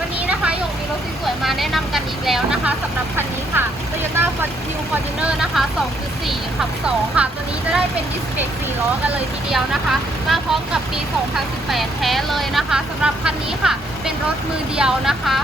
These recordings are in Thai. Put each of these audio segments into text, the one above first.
วันนี้นะคะหยงมีรถสวยๆมาแนะนำกันอีกแล้วนะคะสำหรับคันนี้ค่ะ Toyota New Fortuner นะคะ 2.4 ขับ 2 ค่ะ ตัวนี้จะได้เป็นดิสเบรก4ล้อกันเลยทีเดียวนะคะ มาพร้อมกับปี 2018 แท้เลยนะคะสำหรับคันนี้ค่ะ เป็นรถมือเดียวนะคะ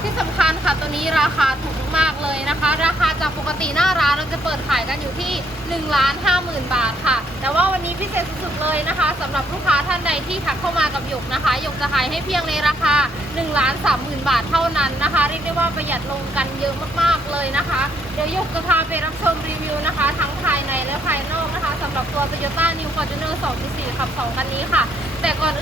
ที่สำคัญค่ะตัวนี้ราคาถูกมากเลยนะคะ ราคา กปกติหน้าร้านเราจะเปิดขายกันอยู่ที่1ล้าน50,000 บาทค่ะ แต่ว่าวันนี้พิเศษสุดๆเลยนะคะสำหรับลูกค้าท่านใดที่ทักเข้ามากับหยกนะคะหยกจะขายให้เพียงในราคา1ล้าน30,000 บาทเท่านั้นนะคะเรียกได้ว่าประหยัดลงกันเยอะมากๆเลยนะคะ เดี๋ยวหยกจะพาไปรับชมรีวิวนะคะ ทั้งภายในและภายนอกนะคะสำหรับตัว Toyota New Fortuner 2.4ขับ 2 คันนี้ค่ะ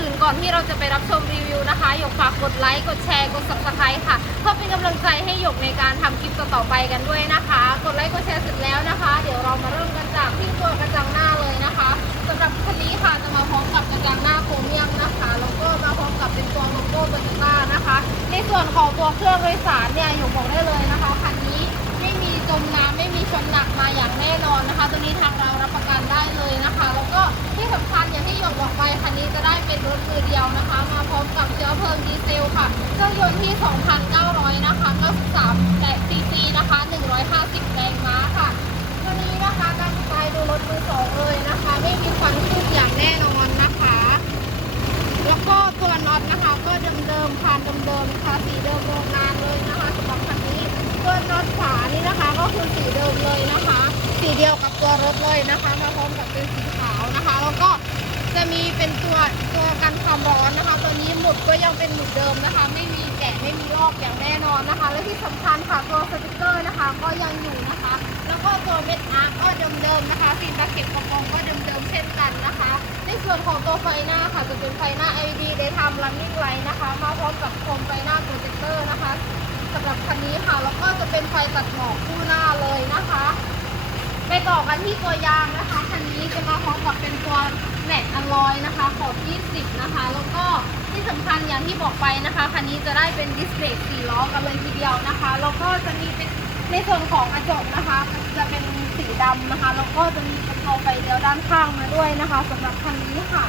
อื่นก่อนที่เราจะไปรับชมรีวิวนะคะ หยกฝากกดไลค์ กดแชร์ กด subscribe ค่ะ เพื่อเป็นกำลังใจให้หยกในการทำคลิปต่อๆไปกันด้วยนะคะ กดไลค์ กดแชร์เสร็จแล้วนะคะ เดี๋ยวเรามาเริ่มกันจากที่ตัวกระจังหน้าเลยนะคะสำหรับคันนี้ค่ะจะมาพร้อมกับกระจังหน้าโครเมียมนะคะ แล้วก็มาพร้อมกับเป็นตัวโลโก้โตโยต้านะคะ ในส่วนของตัวเครื่องโดยสารเนี่ยหยกบอกได้เลยนะคะ จมน้ำไม่มีชนหนักมาอย่างแน่นอนนะคะ ตัวนี้ทางเรารับประกันได้เลยนะคะ แล้วก็ที่สำคัญอย่างที่หยกบอกไปคันนี้จะได้เป็นรถมือเดียวนะคะ มาพร้อมกับเชื้อเพลิงดีเซลค่ะเครื่องยนต์ที่ 2,900 นะคะ93แต่ซีซีนะคะ 150 แรงม้าค่ะตัวนี้นะคะการสไตล์ดูรถมือสองเลยนะคะ ไม่มีควันขึ้นอย่างแน่นอนนะคะ แล้วก็ตัวน็อตนะคะ ก็เดิมๆพานเดิมๆนะคะสีเดิม ตัวน็อตฝานี่นะคะ ก็คือสีเดิมเลยนะคะ สีเดียวกับตัวรถเลยนะคะ มาพร้อมกับเป็นสีขาวนะคะ แล้วก็จะมีเป็นตัวตัวกันความร้อนนะคะ ตัวนี้หมุดก็ยังเป็นหมุดเดิมนะคะ ไม่มีแกะไม่มีลอกอย่างแน่นอนนะคะ และที่สำคัญค่ะตัวสติกเกอร์นะคะ ก็ยังอยู่นะคะ แล้วก็ตัวเม็ดอาร์ก็เดิมๆนะคะฟิล์มตะเข็บกระปรงก็เดิมๆเช่นกันนะคะ ในส่วนของตัวไฟหน้าค่ะจะเป็นไฟหน้า LED Daytime Running Light นะคะ มาพร้อมกับโคมไฟหน้าโปรเจคเตอร์นะคะ สำหรับคันนี้ค่ะ แล้วก็จะเป็นไฟตัดหมอกคู่หน้าเลยนะคะ ไปต่อกันที่ตัวยางนะคะคันนี้จะมาพร้อมกับเป็นตัวแม็กอลลอยนะคะ ขอบ20นะคะ แล้วก็ที่สำคัญอย่างที่บอกไปนะคะคันนี้จะได้เป็นดิสเบรก4ล้อกันเลยทีเดียวนะคะแล้วก็จะมีเป็นในส่วนของกระจกนะคะจะเป็นสีดำนะคะแล้วก็จะมีเป็นตัวไฟเลี้ยวด้านข้างมาด้วยนะคะสำหรับคันนี้ค่ะ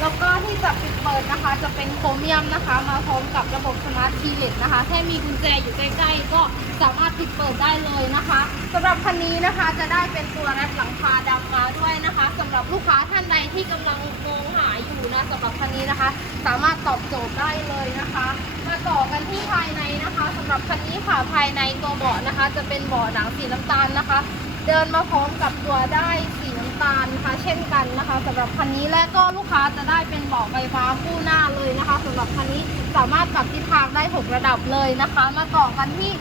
แล้วก็ที่จะปิดเปิดนะคะ จะเป็นโครเมียมนะคะ มาพร้อมกับระบบสมาร์ทคีย์เลสนะคะ แค่มีกุญแจอยู่ใกล้ๆ ก็สามารถปิดเปิดได้เลยนะคะสำหรับคันนี้นะคะจะได้เป็นตัวแรปหลังคาดำมาด้วยนะคะสำหรับลูกค้าท่านใดที่กำลังมองหาอยู่นะสำหรับคันนี้นะคะ สามารถตอบโจทย์ได้เลยนะคะ มาต่อกันที่ภายในนะคะสำหรับคันนี้ค่ะภายในตัวเบาะนะคะ จะเป็นเบาะหนังสีน้ำตาลนะคะ เดินมาพร้อมกับตัวได้ ตาลนะคะเช่นกันนะคะสำหรับคันนี้และก็ลูกค้าจะได้เป็นเบาะไฟฟ้าคู่หน้าเลยนะคะสำหรับคันนี้สามารถปรับทิศทางได้ 6 ระดับเลยนะคะ มาต่อกันที่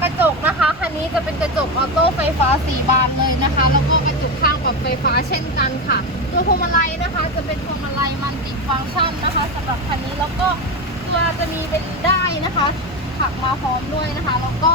กระจกนะคะคันนี้จะเป็นกระจกออโต้ไฟฟ้า4บานเลยนะคะ แล้วก็กระจกข้างปรับไฟฟ้าเช่นกันค่ะตัวพวงมาลัยนะคะ จะเป็นพวงมาลัยมันติฟังก์ชันนะคะสำหรับคันนี้แล้วก็ตัวจะมีเป็นได้นะคะถักมาพร้อมด้วยนะคะ แล้วก็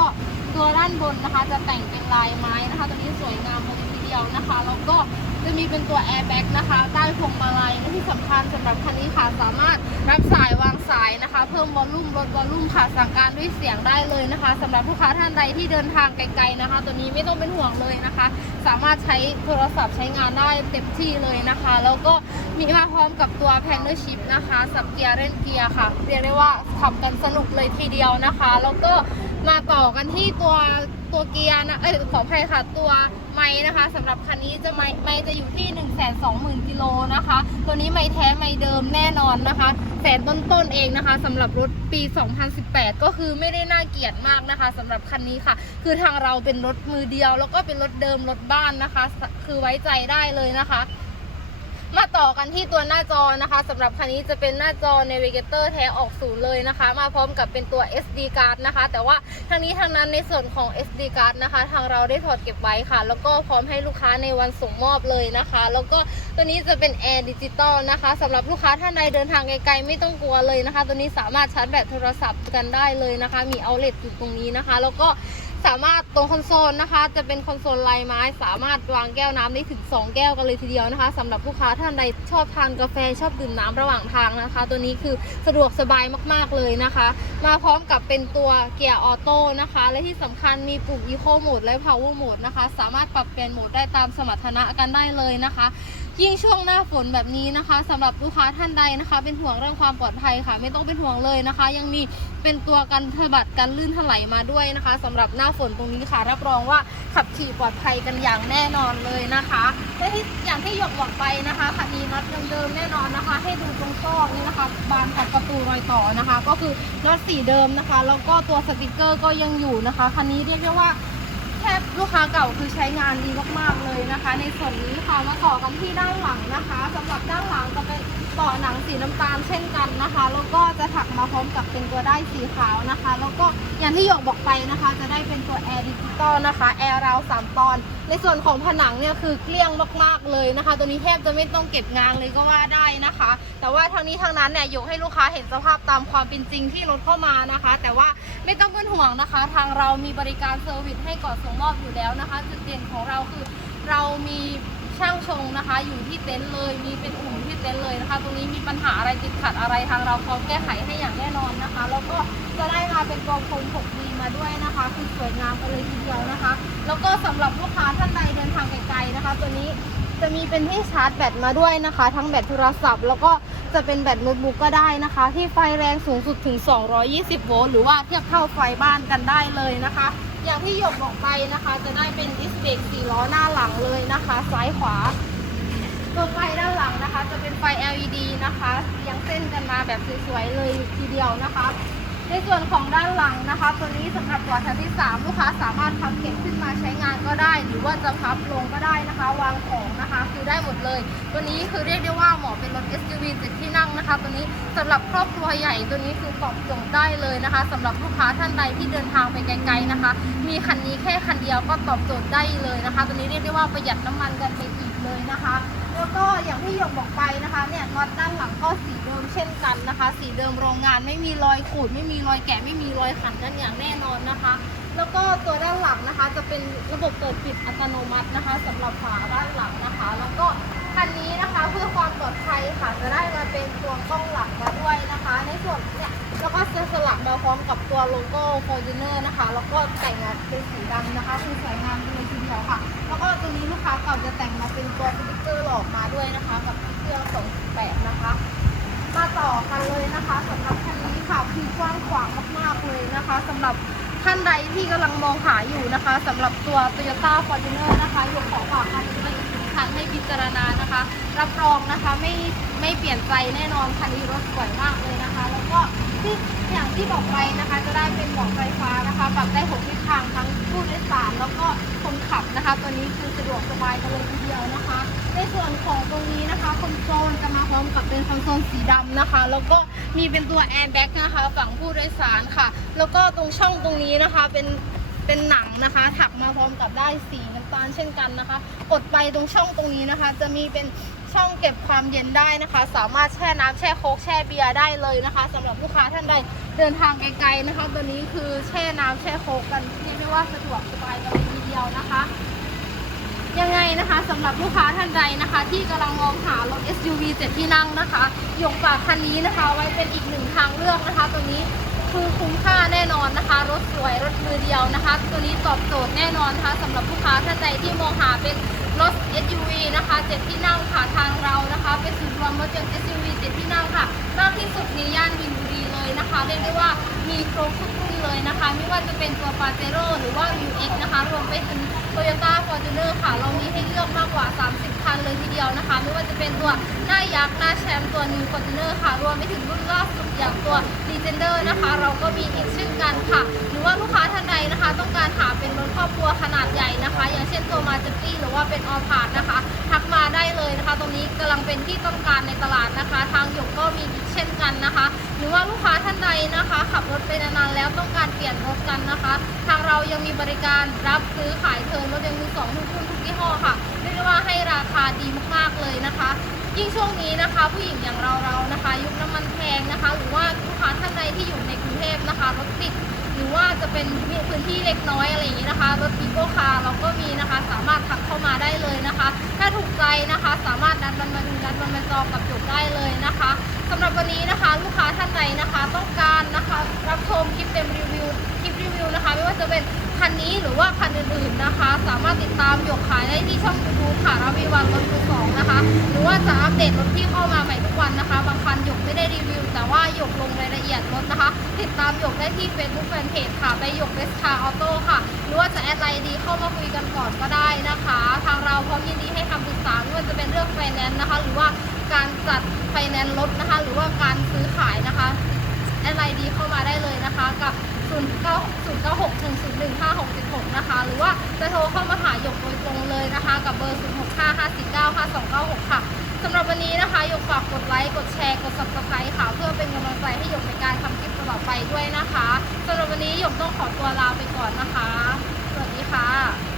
ตัวด้านบนนะคะ จะแต่งเป็นลายไม้นะคะ ตัวนี้สวยงามเลย ยวนะคะแล้วก็จะมีเป็นตัวแอร์แบ็กนะคะใต้พวงมาลัยและที่สำคัญสำหรับคันนี้ค่ะสามารถรับสายวางสายนะคะ เพิ่มวอลลุ่มลดวอลลุ่มค่ะสั่งการด้วยเสียงได้เลยนะคะสำหรับลูกค้าท่านใดที่เดินทางไกลๆนะคะ ตัวนี้ไม่ต้องเป็นห่วงเลยนะคะ สามารถใช้โทรศัพท์ใช้งานได้เต็มที่เลยนะคะ แล้วก็มีมาพร้อมกับตัวแพนเนอร์ชิพนะคะสับเกียร์เล่นเกียร์ค่ะเรียกได้ว่าขับกันสนุกเลยทีเดียวนะคะ แล้วก็มาต่อกันที่ตัวตัวเกียร์นะเอ้ยขออภัยค่ะตัว ไม้นะคะสำหรับคันนี้จะไม้ไม้จะอยู่ที่ 1 2 0 0 0 0กิโลนะคะ ตัวนี้ไม้แท้ไม้เดิมแน่นอนนะคะแสนต้นๆเองนะคะสำหรับรถปี 2018 ก็คือไม่ได้น่าเกลียดมากนะคะสำหรับคันนี้ค่ะ คือทางเราเป็นรถมือเดียว แล้วก็เป็นรถเดิมรถบ้านนะคะ คือไว้ใจได้เลยนะคะ มาต่อกันที่ตัวหน้าจอนะคะสำหรับคันนี้จะเป็นหน้าจอ Navigator แท้ออกศูนย์เลยนะคะ มาพร้อมกับเป็นตัว SD card นะคะ แต่ว่าทั้งนี้ทั้งนั้นในส่วนของ SD card นะคะ ทางเราได้ถอดเก็บไว้ค่ะ แล้วก็พร้อมให้ลูกค้าในวันส่งมอบเลยนะคะ แล้วก็ตัวนี้จะเป็น Air Digital นะคะสำหรับลูกค้าท่านใดเดินทางไกลๆไม่ต้องกลัวเลยนะคะ ตัวนี้สามารถชาร์จแบตโทรศัพท์กันได้เลยนะคะ มีเอาเล t อยู่ตรงนี้นะคะ แล้วก็ สามารถตรงคอนโซลนะคะ จะเป็นคอนโซลลายไม้ สามารถวางแก้วน้ำได้ถึง 2 แก้วกันเลยทีเดียวนะคะสำหรับลูกค้าท่านใดชอบทานกาแฟชอบดื่มน้ำระหว่างทางนะคะ ตัวนี้คือสะดวกสบายมากๆเลยนะคะ มาพร้อมกับเป็นตัวเกียร์ออโต้นะคะ และที่สำคัญมีปุ่ม Eco Mode และ Power Mode นะคะ สามารถปรับเปลี่ยนโหมดได้ตามสมรรถนะกันได้เลยนะคะ ยิ่งช่วงหน้าฝนแบบนี้นะคะสำหรับลูกค้าท่านใดนะคะ เป็นห่วงเรื่องความปลอดภัยค่ะ ไม่ต้องเป็นห่วงเลยนะคะ ยังมีเป็นตัวกันสะบัดกันลื่นถลายมาด้วยนะคะสำหรับหน้าฝนตรงนี้ค่ะ รับรองว่าขับขี่ปลอดภัยกันอย่างแน่นอนเลยนะคะและที่อย่างที่หยกบอกไปนะคะคันนี้น็อตเดิมๆแน่นอนนะคะ ให้ดูตรงซอกนี่นะคะ บานกับประตูรอยต่อนะคะ ก็คือน็อตสีเดิมนะคะ แล้วก็ตัวสติกเกอร์ก็ยังอยู่นะคะคันนี้เรียกได้ว่า แทบลูกค้าเก่าคือใช้งานดีมากๆเลยนะคะ ในส่วนนี้ค่ะมาต่อกันที่ด้านหลังนะคะสำหรับด้านหลังจะเป็น ต่อหนังสีน้ำตาลเช่นกันนะคะแล้วก็จะถักมาพร้อมกับเป็นตัวได้สีขาวนะคะ แล้วก็อย่างที่หยกบอกไปนะคะ จะได้เป็นตัวแอร์ดิจิตอลนะคะแอร์ราวสามตอน ในส่วนของผนังเนี่ยคือเกลี้ยงมากๆเลยนะคะ ตัวนี้แทบจะไม่ต้องเก็บงานเลยก็ว่าได้นะคะ แต่ว่าทางนี้ทางนั้นเนี่ยหยกให้ลูกค้าเห็นสภาพตามความเป็นจริงที่รถเข้ามานะคะ แต่ว่าไม่ต้องเป็นห่วงนะคะ ทางเรามีบริการเซอร์วิสให้ก่อนส่งมอบอยู่แล้วนะคะจุดเด่นของเราคือเรามี ช่างชงนะคะ อยู่ที่เต็นท์เลย มีเป็นอุ่มที่เต็นท์เลยนะคะ ตรงนี้มีปัญหาอะไรติดขัดอะไรทางเราพร้อมแก้ไขให้อย่างแน่นอนนะคะ แล้วก็จะได้มาเป็นกองโคม 6D มาด้วยนะคะคือสวยงามกันเลยทีเดียวนะคะ แล้วก็สำหรับลูกค้าท่านใดเดินทางไกลๆนะคะ ตัวนี้จะมีเป็นที่ชาร์จแบตมาด้วยนะคะ ทั้งแบตโทรศัพท์ แล้วก็จะเป็นแบตโน้ตบุ๊กก็ได้นะคะ ที่ไฟแรงสูงสุดถึง 220 โวลต์หรือว่าเทียบเท่าไฟบ้านกันได้เลยนะคะ อย่างที่หยกบอกไปนะคะ จะได้เป็นดิสเบรก4ล้อหน้าหลังเลยนะคะ ซ้ายขวาตัวไฟด้านหลังนะคะ จะเป็นไฟ LED นะคะยังเส้นกันมาแบบสวยๆเลยทีเดียวนะคะ ในส่วนของด้านหลังนะคะ ตัวนี้สำหรับตัวชั้นที่ 3 ลูกค้าสามารถพับเก็บขึ้นมาใช้งานก็ได้ หรือว่าจะพับลงก็ได้นะคะ วางของนะคะ คือได้หมดเลย ตัวนี้คือเรียกได้ว่าเหมาะเป็นรถ SUV เจ็ดที่นั่งนะคะ ตัวนี้สำหรับครอบครัวใหญ่ตัวนี้คือตอบโจทย์ได้เลยนะคะสำหรับลูกค้าท่านใดที่เดินทางไปไกลๆนะคะ มีคันนี้แค่คันเดียวก็ตอบโจทย์ได้เลยนะคะ ตัวนี้เรียกได้ว่าประหยัดน้ำมันกันไปอีกเลยนะคะ แล้วก็อย่างที่หยกบอกไปนะคะเนี่ยน็อตด้านหลังก็สีเดิมเช่นกันนะคะ สีเดิมโรงงานไม่มีรอยขูด ไม่มีรอยแกะไม่มีรอยขันกันอย่างแน่นอนนะคะ แล้วก็ตัวด้านหลังนะคะ จะเป็นระบบเปิดปิดอัตโนมัตินะคะสำหรับฝาด้านหลังนะคะ แล้วก็ คันนี้นะคะเพื่อความปลอดภัยค่ะจะได้มาเป็นตัวกล้องหลังมาด้วยนะคะ ในส่วนเนี่ยแล้วก็จะสลักมาพร้อมกับตัวโลโก้ Fortuner นะคะ แล้วก็แต่งเป็นสีดำนะคะคือสวยงามเลยทีเดียวค่ะ แล้วก็ตัวนี้ลูกค้าเก่าจะแต่งมาเป็นตัวสติ๊กเกอร์หลอกมาด้วยนะคะ กับเครื่อง28นะคะ มาต่อกันเลยนะคะสำหรับคันนี้ค่ะคือกว้างขวางมากๆเลยนะคะสำหรับท่านใดที่กำลังมองหาอยู่นะคะสำหรับตัว Toyota Fortuner นะคะอยกขอฝากคัน รับรองนะคะไม่ไม่เปลี่ยนใจแน่นอนคันนี้รถสวยมากเลยนะคะ แล้วก็ที่อย่างที่บอกไปนะคะ จะได้เป็นหมวกไฟฟ้านะคะปรับได้หกทิศทางทั้งผู้โดยสารแล้วก็คนขับนะคะ ตัวนี้คือสะดวกสบายกันเลยทีเดียวนะคะ ในส่วนของตรงนี้นะคะคอนโซลจะมาพร้อมกับเป็นคอนโซลสีดำนะคะ แล้วก็มีเป็นตัวแอร์แบ็กนะคะฝั่งผู้โดยสารค่ะ แล้วก็ตรงช่องตรงนี้นะคะเป็น เป็นหนังนะคะ ถักมาพร้อมกับได้สีน้ำตาลเช่นกันนะคะ กดไปตรงช่องตรงนี้นะคะ จะมีเป็นช่องเก็บความเย็นได้นะคะ สามารถแช่น้ำแช่โค้กแช่เบียร์ได้เลยนะคะสำหรับลูกค้าท่านใดเดินทางไกลๆนะคะตัวนี้คือแช่น้ำแช่โค้กกันเรียกได้ว่าสะดวกสบายกันเลยทีเดียวนะคะยังไงนะคะสำหรับลูกค้าท่านใดนะคะ ที่กำลังมองหารถ SUV 7 ที่นั่งนะคะ ยกฝากคันนี้นะคะ ไว้เป็นอีกหนึ่งทางเลือกนะคะตัวนี้ คือคุ้มค่าแน่นอนนะคะ รถสวยรถมือเดียวนะคะ ตัวนี้ตอบโจทย์แน่นอนนะคะสำหรับลูกค้าท่านใดที่มองหาเป็นรถ SUV นะคะ7ที่นั่งค่ะทางเรานะคะ เป็นศูนย์รวมรถยนต์ SUV 7ที่นั่งค่ะมากที่สุดในย่านมินบุรีเลยนะคะเรียกได้ว่ามีครบทุกรุ่นเลยนะคะ ไม่ว่าจะเป็นตัว p a เ e โ o หรือว่า UX นะคะ รวมไปถึง Toyota Fortuner ค่ะ เรามีให้เลือกมากกว่า 30 คันเลยทีเดียวนะคะ ไม่ว่าจะเป็นตัวหน้ายักษ์หน้าแชมป์ตัว New Fortuner ค่ะ รวมไปถึงรุ่นล่าสุดอย่างตัว Legender นะคะ เราก็มีอีกเช่นกันค่ะ หรือว่าลูกค้าท่านใดนะคะ ต้องการหาเป็นรถครอบครัวขนาดใหญ่นะคะ อย่างเช่นตัวมาจิตี้หรือว่าเป็นออพาร์นะคะ ทักมาได้เลยนะคะ ตรงนี้กำลังเป็นที่ต้องการในตลาดนะคะ ทางหยกก็มีอีกเช่นกันนะคะ หรือว่าลูกค้าท่านใดนะคะ ขับรถไปนานๆแล้วต้องการเปลี่ยนรถกันนะคะ ทางเรายังมีบริการรับซื้อขายเทิร์นรถยนต์มือสองทุกรุ่นทุกยี่ห้อค่ะเรียกได้ว่าให้ราคาดีมากๆเลยนะคะ ยิ่งช่วงนี้นะคะ ผู้หญิงอย่างเราๆนะคะ ยุคน้ำมันแพงนะคะ หรือว่าลูกค้าท่านใดที่อยู่ในกรุงเทพนะคะรถติดหรือว่าจะเป็นพื้นที่เล็กน้อยอะไรอย่างนี้นะคะรถอีโก้คาร์เราก็มีนะคะ สามารถทักเข้ามาได้เลยนะคะ ถ้าถูกใจนะคะ สามารถนัดวันมาดูนัดวันมาจองกับจุกได้เลยนะคะสำหรับวันนี้นะคะ ลูกค้าท่านใดนะคะ ต้องการนะคะ รับชมคลิปเต็มรีวิวคลิปรีวิวนะคะ ไม่ว่าจะเป็น คันนี้หรือว่าคันอื่นๆนะคะ สามารถติดตามหยกขายได้ที่ช่อง YouTube ค่ะราวีวันรถมือสองนะคะ หรือว่าจะอัปเดตรถที่เข้ามาใหม่ทุกวันนะคะ บางคันหยกไม่ได้รีวิว แต่ว่าหยกลงรายละเอียดรถนะคะ ติดตามหยกได้ที่ Facebook Fanpage ค่ะไปหยกเวสคาออโต้ค่ะ หรือว่าจะแอดไลน์ดีเข้ามาคุยกันก่อนก็ได้นะคะ ทางเราพร้อมยินดีให้คำปรึกษาไม่ว่าจะเป็นเรื่องไฟแนนซ์นะคะ หรือว่าการจัดไฟแนนซ์รถนะคะ หรือว่าการซื้อขายนะคะแอดไลน์ดีเข้ามาได้เลยนะคะกับ 0 9 0 9 6 1 0 1 5 6 7 6นะคะ หรือว่าจะโทรเข้ามาหาหยกโดยตรงเลยนะคะ กับเบอร์ 0 6 5 5 4 9 5 2 9 6 ค่ะสำหรับวันนี้นะคะหยกฝากกดไลค์ กดแชร์ กด subscribe ค่ะ เพื่อเป็นกำลังใจให้หยกในการทำคลิปต่อไปด้วยนะคะสำหรับวันนี้หยกต้องขอตัวลาไปก่อนนะคะ สวัสดีค่ะ